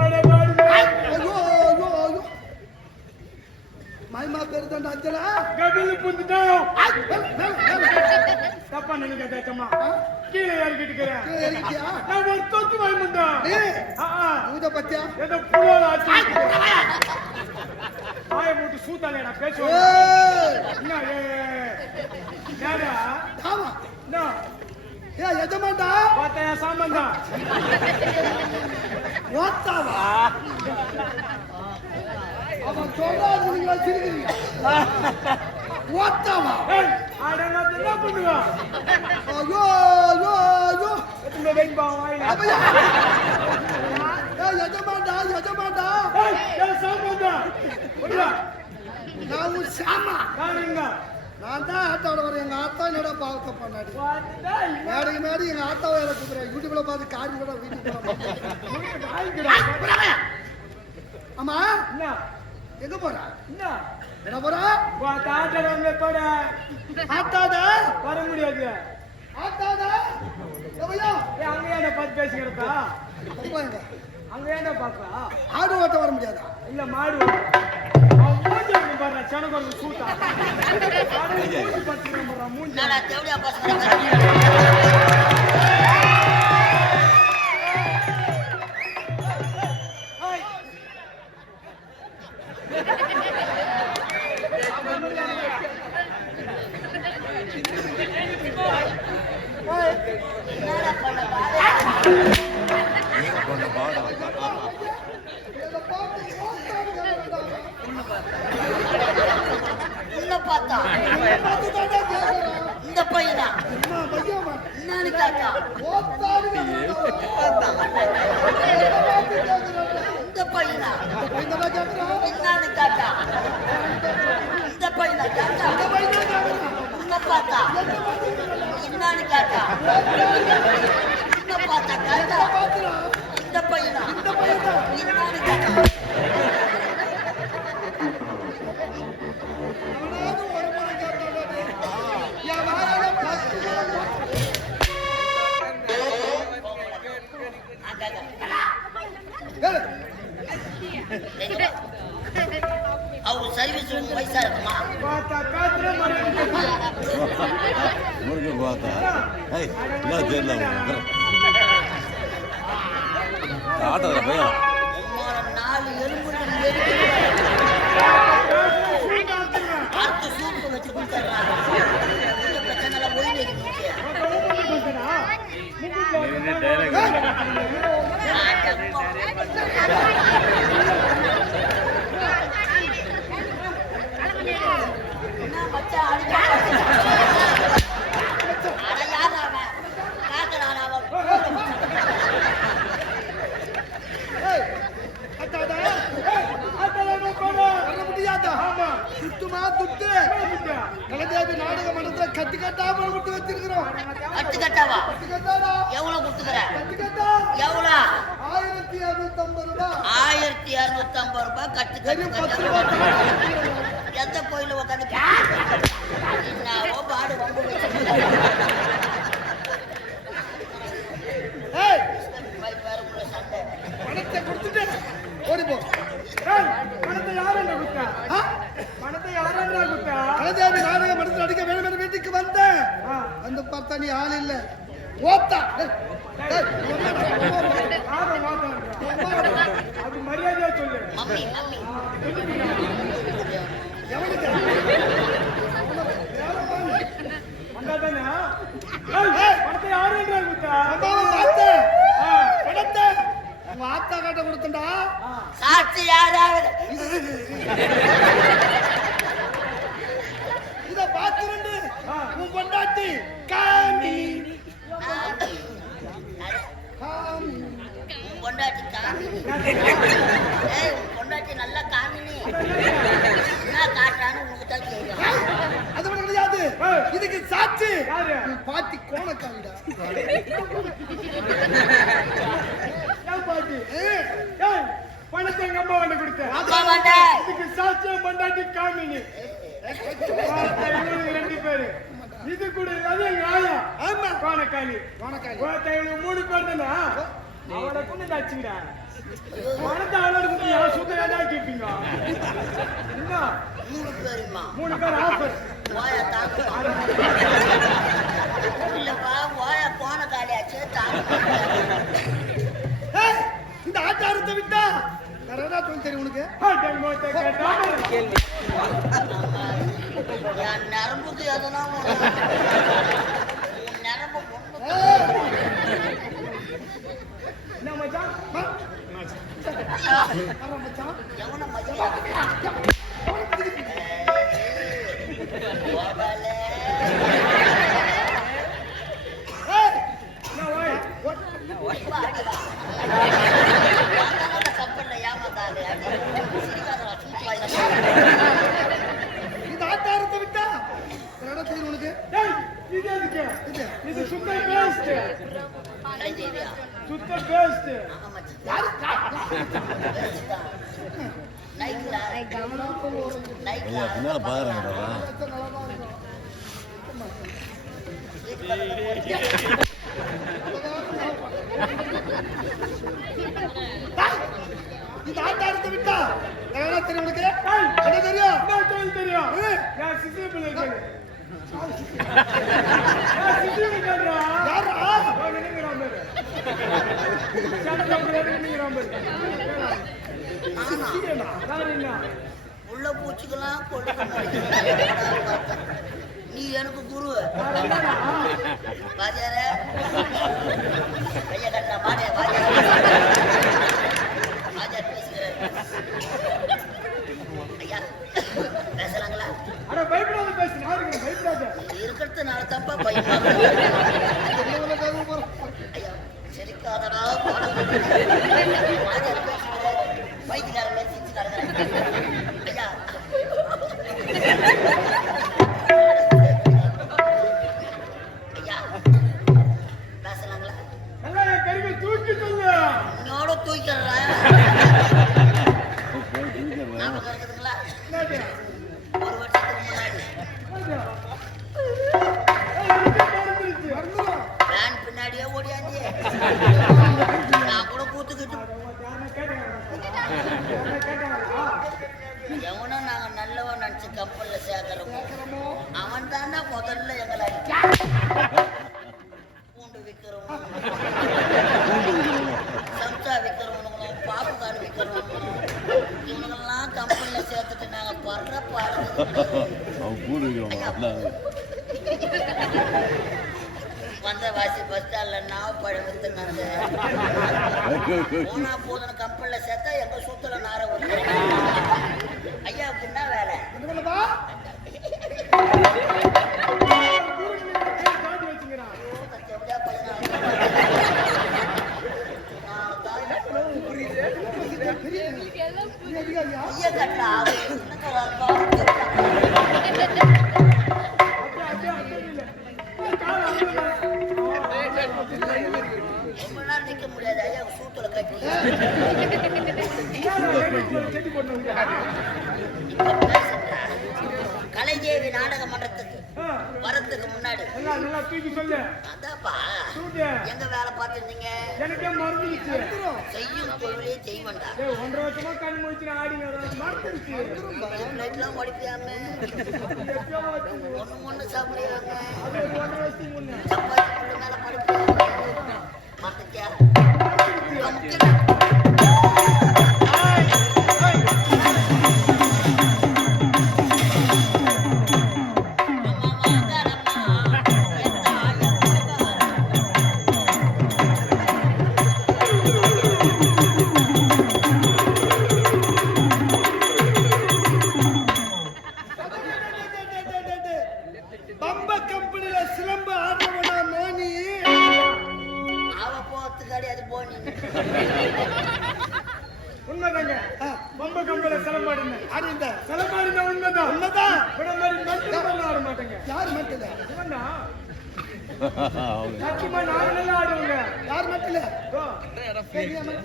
ஐயோ ஐயோ ஐயோ மைமா பேரு தாண்ட அஞ்சல கபிலு புந்துட்டான். தப்பா நினைக்காத, அச்சம்மா. கீழே இறக்கிட்டு இருக்கிறேன். இருக்கியா நான் ஒரு தொத்து ஆ. ஊத பத்தியா ஏதோ புலால் ஆச்சு. வாயை போட்டு சூத்தாலேடா. ஏய்! என்ன, ஏடா? ஆமா. என்ன? ஏ எஜமாண்டா பார்த்தா என் சாமான் தான். ஓத்தாவா அவன் சொல்றாரு நீங்க சிரிக்கிறீங்க. ஓத்தாவா அட, நான் என்ன பண்ணுவேன்? ஐயோ ஐயோ ஐயோ. போய் வைப்பா, வாயில. அப்பையா ஏ எஜமாண்டா எஜமாண்டா ஏய், என் சாமான் தான். விடுடா. நான் உன் சாமா எங்க? நான் தான் ஆத்தாவோட வரேன் எங்க ஆத்தா என்னடா பாவத்தை பண்ணாடி. மேடைக்கு மேடை எங்க ஆத்தாவை வேற கூப்பிடுறேன் யூடியூப்ல பார்த்து காரி கூட வீட்டுக்கு. ஆமா என்ன? எங்க போற என்ன? என்ன போற தாத்தா போட ஆத்தாடா வர முடியாது ஆத்தாடா எவையா ஏய், அங்க ஏன்டா பார்த்து பேசிக்கிறதா அங்க ஏன்டா பாக்கா ஆடு ஓட்ட வர முடியாதா? இல்ல மாடு. அவன் மூஞ்சி இருக்கு பாரு சனகொண்டு சூட்டா அட, மூஞ்சி பச்சுக்கிறேன் பாரு மூஞ்சி என்னடா தேவடியா பசங்க என்னடா பண்ண பாரு இதை பார்த்து ஓட்டாடு கேக்குறேன்டா. உன்னை பார்த்தா பார்த்து தாண்டா கேக்குறேன். இந்த பையனா என்ன பையன் என்னன்னு கேட்டா ஓட்டாடு கேக்குறேன்டா. பார்த்து கேக்குறேன்டா. இந்த பையனா பையன்தானே கேக்குறான். என்னன்னு கேட்டா இந்த பையனா கேட்டா இந்த பையன்தான் கேக்குறான். உன்னை பார்த்தா? என்னன்னு கேட்டா? உன்னை பார்த்தா கேட்டா. இந்த பையனா? இந்த பையன்தான். என்னன்னு கேட்டா அவனாவது ஒரு சர்வீஸ் வந்து பைசா இருக்குமா பார்த்தா பார்த்தா ஏய் என்ன தெரியல பையன் உம்மால நாலு எலும்பு அடுத்து சூப்பு வச்சு கொடுத்துட்றாங்க இந்த பிரச்சனை போய் நிற்கிட்டு என்ன மச்சான் அடிக்க அட யார் அவன் காக்கறான் அவன் ஏய், அத்தாடா. வர முடியாதா? துட்டுமா துட்டு கலைஞாபி நாடக மன்றத்துல கட்டு கட்டாம விட்டு வச்சிருக்கிறோம். கட்டு கட்டாவா கட்டு கட்டாடா எவ்வளவு கொடுத்துக்கிற? கட்டு கட்டா எவ்வளவு? ஆயிரத்தி இருநூத்தி ஐம்பது ரூபாய் ஆயிரத்தி இருநூத்தி ஐம்பது ரூபாய் கட்டு கட்டு வெறும் பத்து கட்டு ரூபாய் தான் கொடுக்கிறோம். எந்த கோயில உட்காந்து பாடு வம்பு சண்டை. பணத்தை கொடுத்துட்டு ஓடி போ. பணத்தை குத்தா ஆ? கலைஞாபி நாடக மன்றத்தில் அடிக்க வேண்டும் என்ற வீட்டுக்கு வந்தேன். ஆ. வந்து பார்த்தா நீ ஆள் இல்ல. ஓத்தா. மரியாதையா சொல்லு. Mummy mummy. எவனுக்கு? வந்தாதானே ஏய், பணத்தை யாரண்டா குத்தா அம்மாவை பார்த்தேன் ஆ, பணத்தை உங்க ஆத்தா காட்ட கொடுத்தண்டா. சாட்சி யாராவது? இத பாத்துருந்து. உன் பொண்டாட்டி காமி. அட, காமி பொண்டாட்டி காமினி ஏய் உன் பொண்டாட்டி நல்லா காமினி. என்ன காட்டுறான்னு உனக்கு தான் தெரியும். அது மட்டும் கிடையாது. இதுக்கு சாட்சி. யாரு? உன் பாட்டி பணத்தை எங்க அம்மா வந்து கொடுத்தா? மாட்டேன் நம்ப மாட்டேன் இதுக்கு சாட்சியம் பண்டாட்டி காமினி. ரெண்டு பேரு. இது கூட இல்லாத எங்க ஆயா? ஆமா. கோணக்காளி வணக்கம் ஒருத்தன் இவனுக்கு மூணு பேர் தானே? அவளை கொண்டு தச்சுங்கடா பணத்தை அவளோட அவன் சுத்த கேட்பீங்க? என்ன? மூணு பேருமா? மூணு பேர் ஆஃபர் ஓய தாங்க இல்லப்பா ஓய போன காலியாச்சு ஏய், இந்த ஆட்டாரத்தை விட்டா? கரெக்டா தொழில் தெரியும் உனக்கு? நரம்புக்கு எதனா நரம்பு என்ன மச்சான்? மச்சான். எவன மதியா போடலே. ஏய், என்ன ஓய் வா, அடி வா. அந்த கப்பல்ல ஏமாந்தாரு. சிரிக்காதடா, தூக்கி வாயில இந்த ஆட்டாரத்தை விட்டா கரெக்டா தெரியும் உனக்கு டேய் இது எதுக்கு இது சுத்த பேஸ்ட் கலை தேவியா சுத்த பேஸ்ட் ஆமா மச்சான். பேசிட்டான். நைட்ல ஐயா நைட்ல பின்னால பாக்குறாங்க இந்த ஆட்டாரத்தை விட்டா? கரெக்டா தெரியும் உனக்கு? என்ன தெரியும்? என்ன தொழில் தெரியும். நான் சிசி? உள்ள பூச்சிக்கெல்லாம் நீ எனக்கு குரு? பாஜார கைய பாடிய பாஜார பாஜார் பேசுகிறார் ஐயா பேசலாங்களா அட பயப்படாத பேசு நான் இருக்கிறேன் பயப்படாத இருக்கிறது நாலு தப்பா பையன். போனா போதும் கம்பெனில சேர்த்தா எங்க சுத்துல நார வருது ஐயாவுக்கு என்ன வேலை. பண்ணப்பா காட்டி கலைஞேவி நாடக மன்றத்துக்கு வரத்துக்கு முன்னாடி. சொல்லு அதாப்பா எங்க வேலை பார்த்துருந்தீங்க? எனக்கே மறந்துருச்சு செய்யும் தொழிலே செய்வண்டா ஒன்றரை வருஷமா கண் முடிச்சு ஆடி மறந்துருச்சு பிளேட்லாம் படிப்பியாம ஒண்ணு ஒண்ணு சாப்பிடுவாங்க ஒன்றரை வருஷத்துக்கு முன்னே சப்பாத்தி மேல ¡Vamos, que...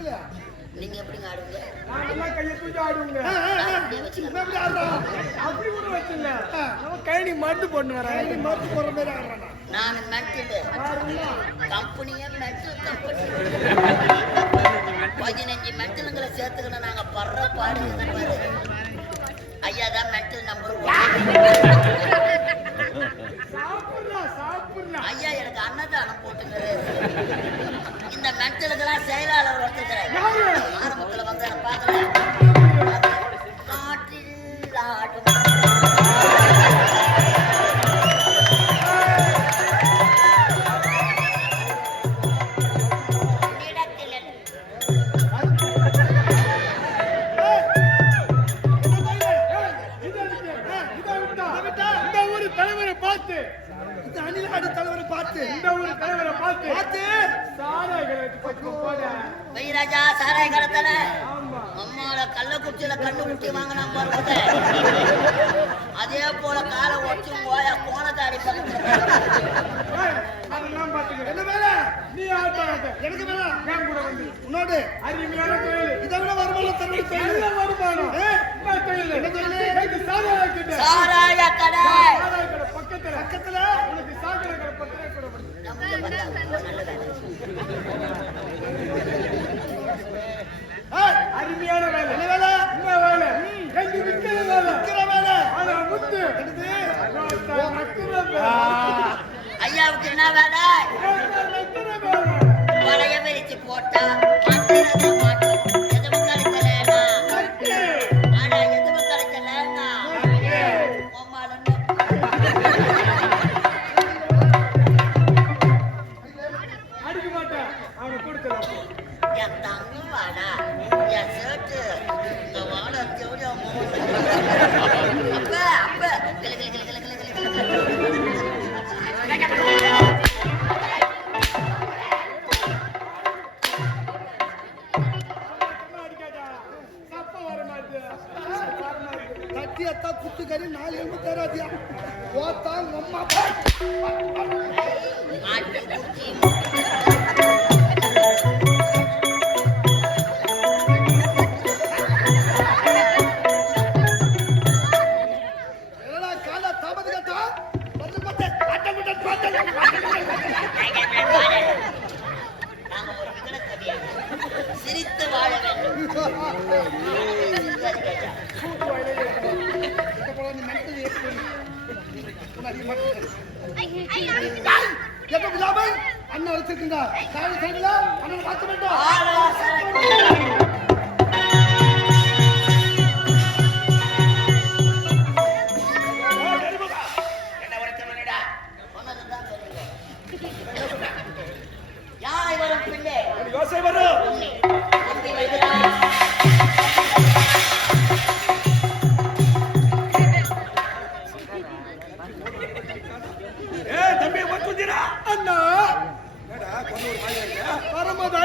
ஆடுவோங்க நீங்க எப்படிங்க ஆடுவீங்க நான் கையை தூக்கி ஆடுவேங்க? அப்படி கூட. நம்ம மருந்து போட்டு வரேன் மாதிரி ஆடுறானா? பாருங்க. கம்பெனியே மென்டல் கம்பெனி. பதினஞ்சு மென்டலுங்களை சேர்த்துக்கணும் நாங்க படுற பாடு ஐயா தான் மென்டல் நம்பர் சாப்பிடுறா ஐயா எனக்கு அன்னதானம் போட்டுங்கிறாரு இந்த மென்டலுக்கெல்லாம் செயலாளர் ஒருத்தர்? ஆரம்பத்துல வந்து நான் பார்க்கல. காற்றில் ஆடும் எனக்கு கூட வந்து. உன்னோடு. அருமையான தொழில். இதை விட வருமானம் தன்னுடைய நல்ல தொழில் வருமானம். ஏ? என்ன தொழில். என்ன தொழில்? எனக்கு சாராய கிட்ட சாராய கடை. சாராய கடை. பக்கத்துல. பக்கத்துல? உனக்கு சாக்கடை கடை பக்கத்துல நல்ல அருமையான வேலை. என்ன வேலை? என்ன வேலை. எங்க விக்கிற வேலை. இருக்கிற வேலை. ஆனா முத்து. வேலை. ஐயாவுக்கு என்ன வேலை? தட்டி அத்தா குத்து கறி நாலு எலும்பு தராதியா? ஓத்தான் நம்ம எப்ப விழாமல் அண்ணன் வச்சிருக்கீங்க அண்ணன் பார்த்து வேண்டும்.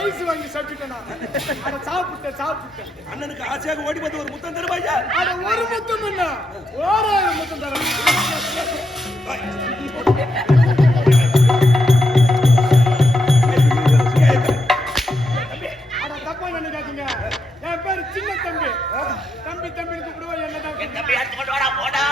ஐஸ் வாங்கி சாப்பிட்டுட்டேனா? அட சாப்பிட்டேன் சாப்பிட்டேன். அண்ணனுக்கு ஆசையாக ஓடி வந்து ஒரு முத்தம் தருவாயா அட ஒரு முத்தம் என்ன? ஓராயிரம் முத்தம் தரேன். தம்பி. தம்பி கூப்பிடுவோம் என்னதான் தம்பி வாடா போடா.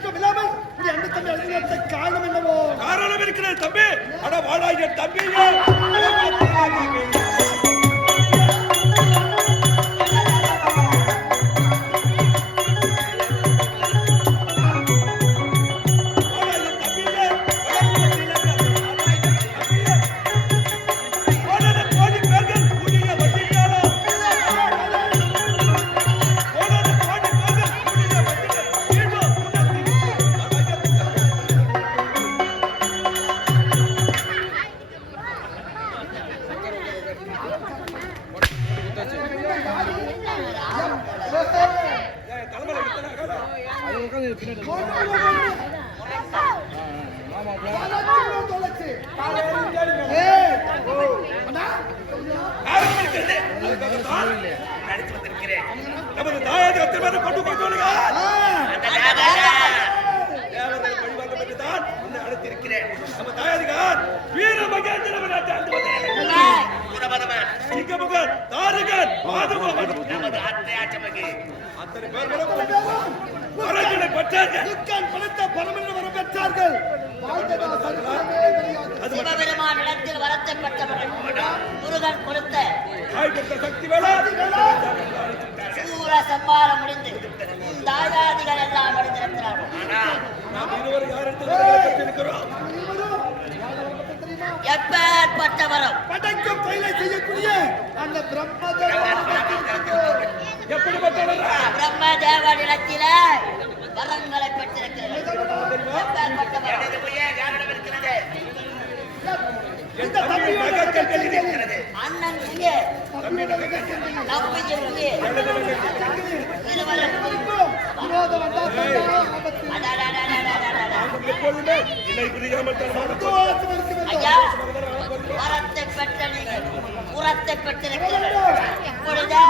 ஏற்றம் இல்லாமல் இப்படி அன்பு தம்பி அழுகிறதுக்கு காரணம் என்னவோ? காரணம் இருக்கிறது தம்பி. அட வாடா என் தாரகன் மாதவன் நமது அத்தை ஆச்சமகி அத்தனை பேர்களும் வரங்களை பெற்றார்கள். துர்க்கன் பணத்தை பணமென்று வர பெற்றார்கள். வாழ்ந்ததா சரித்திரமே கிடையாது. அது மட்டும். சிவபெருமான் இடத்தில் வரத்தை பெற்றவர்கள் முருகன் கொடுத்த தாய் பெற்ற சக்தி வேளா சூர சம்பாரம் முடிந்து உன் தாயாதிகள் எல்லாம் அடைந்திருக்கிறார்கள் நாம் இருவரும் யாரை எப்பேற்பட்டவரும். படைக்கும் தொழிலை செய்யக்கூடிய அந்த பிரம்ம எப்படிப்பட்டவர் பிரம்ம தேவனிடத்தில வரங்களை பெற்றிருக்கிறது. அண்ணன் இங்கே. தம்பியின் ஐயா வரத்தை பெற்ற நீங்கள் உரத்தை பெற்றிருக்கிறீர்கள் இப்பொழுது